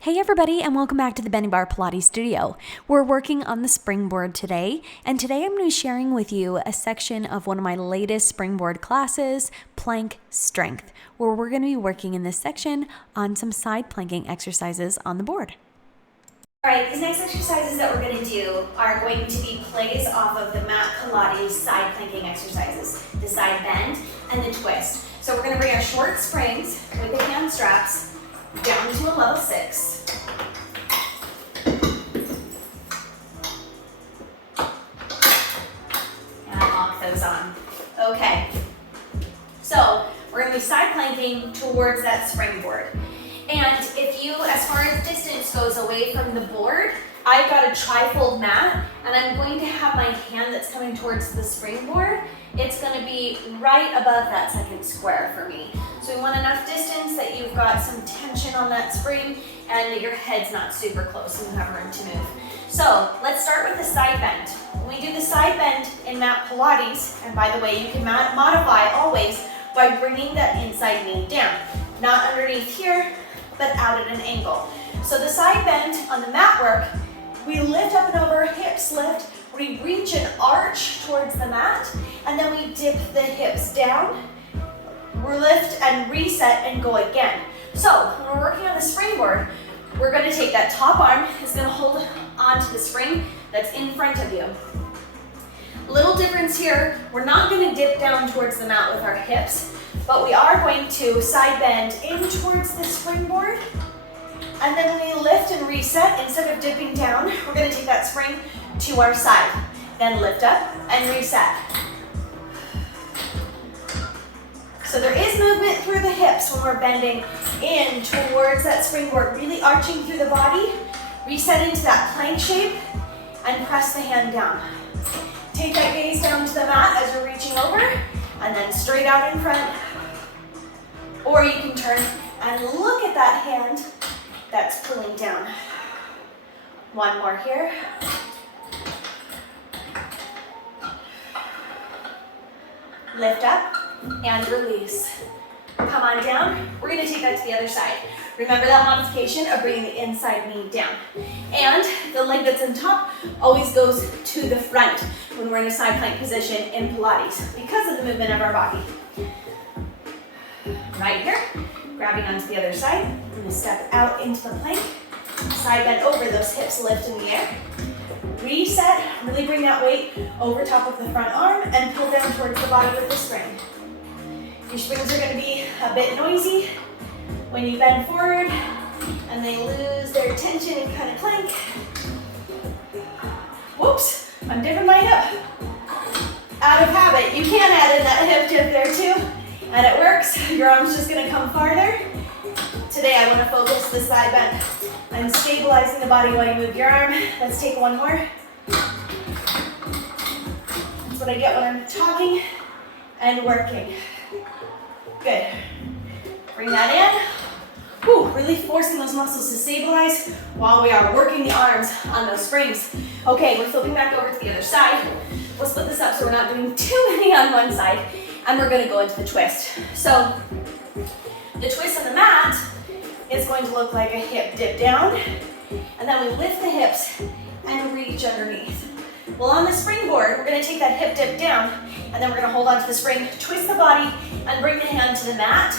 Hey everybody, and welcome back to the Benniebarrefitness Pilates studio. We're working on the springboard today, and today I'm going to be sharing with you a section of one of my latest springboard classes, plank strength, where we're going to be working in this section on some side planking exercises on the board. All right, these next exercises that we're going to do are going to be plays off of the Mat Pilates side planking exercises, the side bend and the twist. So we're going to bring our short springs with the hand straps down to a level 6. And lock those on. Okay, so we're going to be side planking towards that springboard. And if you, as far as distance goes away from the board, I've got a trifold mat, and I'm going to have my hand that's coming towards the springboard. It's going to be right above that second square for me. So we want enough distance that you've got some tension on that spring and that your head's not super close and you have room to move. So let's start with the side bend. When we do the side bend in Mat Pilates, and by the way, you can modify always by bringing that inside knee down. Not underneath here, but out at an angle. So the side bend on the mat work, we lift up and over, hips lift, we reach an arch towards the mat, and then we dip the hips down, lift and reset and go again. So when we're working on the springboard, we're gonna take that top arm, is gonna hold onto the spring that's in front of you. Little difference here, we're not gonna dip down towards the mat with our hips, but we are going to side bend in towards the springboard, and then we lift and reset. Instead of dipping down, we're going to take that spring to our side, then lift up and reset. So there is movement through the hips when we're bending in towards that springboard, really arching through the body, reset into that plank shape, and press the hand down. Take that gaze down to the mat as you're reaching over, and then straight out in front. Or you can turn and look at that hand that's pulling down. One more here. Lift up and release. Come on down. We're going to take that to the other side. Remember that modification of bringing the inside knee down. And the leg that's on top always goes to the front when we're in a side plank position in Pilates because of the movement of our body. Right here, grabbing onto the other side. I'm going to step out into the plank. Side bend over, those hips lift in the air. Reset, really bring that weight over top of the front arm and pull down towards the body with the spring. Your springs are going to be a bit noisy when you bend forward and they lose their tension and kind of plank. Whoops, I'm dipping my hip. Out of habit, you can add in that hip dip there too. And it works. Your arm's just going to come farther. Today I want to focus the side bend. I'm stabilizing the body while you move your arm. Let's take one more. That's what I get when I'm talking and working. Good. Bring that in. Whew, really forcing those muscles to stabilize while we are working the arms on those springs. Okay, we're flipping back over to the other side. We'll split this up so we're not doing too many on one side. And we're going to go into the twist. So the twist on the mat is going to look like a hip dip down, and then we lift the hips and reach underneath. Well, on the springboard, we're going to take that hip dip down, and then we're going to hold onto the spring, twist the body, and bring the hand to the mat,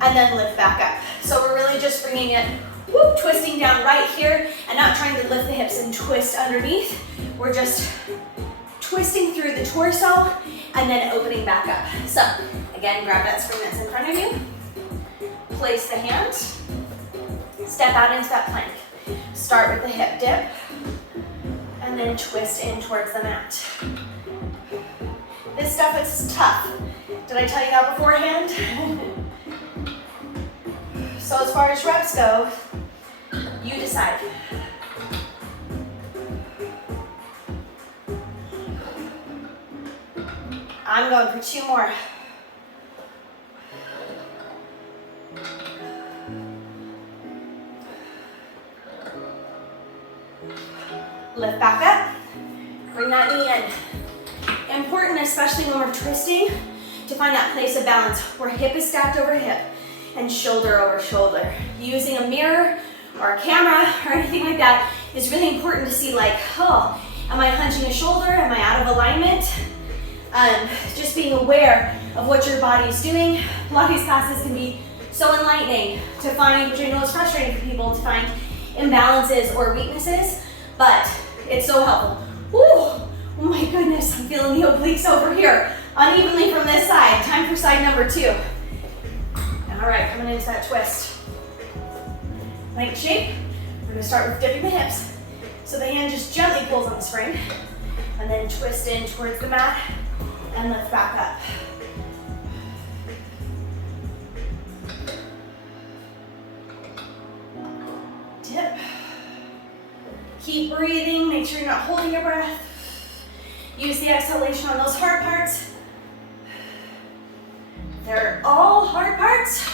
and then lift back up. So we're really just bringing it, whoop, twisting down right here, and not trying to lift the hips and twist underneath. We're just twisting through the torso, and then opening back up. So, again, grab that spring that's in front of you, place the hand, step out into that plank. Start with the hip dip, and then twist in towards the mat. This stuff is tough. Did I tell you that beforehand? So as far as reps go, you decide. I'm going for 2 more. Lift back up. Bring that knee in. Important, especially when we're twisting, to find that place of balance where hip is stacked over hip and shoulder over shoulder. Using a mirror or a camera or anything like that, it's really important to see like, oh, am I hunching a shoulder? Am I out of alignment? Just being aware of what your body is doing. Pilates classes can be so enlightening to find, which I know is frustrating for people, to find imbalances or weaknesses, but it's so helpful. Woo! Oh my goodness, I'm feeling the obliques over here, unevenly from this side. Time for side number 2. All right, coming into that twist. Plank shape. We're gonna start with dipping the hips. So the hand just gently pulls on the spring, and then twist in towards the mat, and lift back up. Dip. Keep breathing, make sure you're not holding your breath. Use the exhalation on those hard parts. They're all hard parts.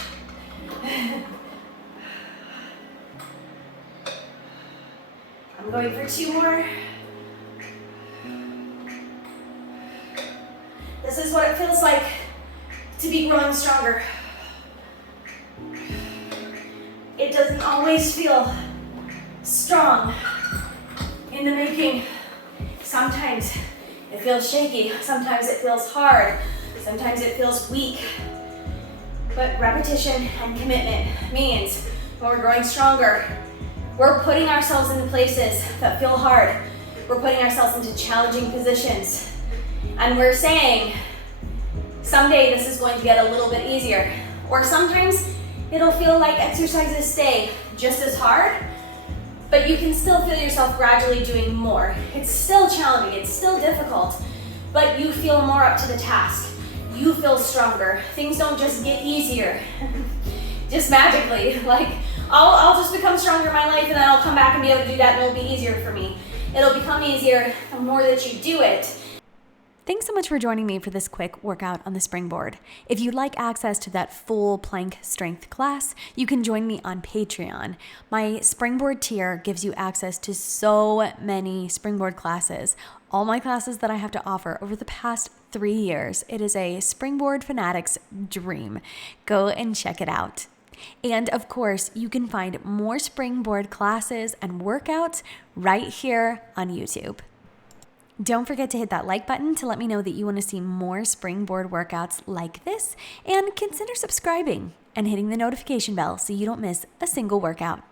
I'm going for 2 more. This is what it feels like to be growing stronger. It doesn't always feel strong in the making. Sometimes it feels shaky, sometimes it feels hard, sometimes it feels weak. But repetition and commitment means when we're growing stronger, we're putting ourselves into places that feel hard. We're putting ourselves into challenging positions. And we're saying, someday this is going to get a little bit easier. Or sometimes it'll feel like exercises stay just as hard, but you can still feel yourself gradually doing more. It's still challenging, it's still difficult, but you feel more up to the task. You feel stronger. Things don't just get easier, just magically. Like, I'll just become stronger in my life and then I'll come back and be able to do that and it'll be easier for me. It'll become easier the more that you do it. Thanks so much for joining me for this quick workout on the springboard. If you'd like access to that full plank strength class, you can join me on Patreon. My springboard tier gives you access to so many springboard classes, all my classes that I have to offer over the past 3 years. It is a springboard fanatic's dream. Go and check it out. And of course, you can find more springboard classes and workouts right here on YouTube. Don't forget to hit that like button to let me know that you want to see more springboard workouts like this, and consider subscribing and hitting the notification bell so you don't miss a single workout.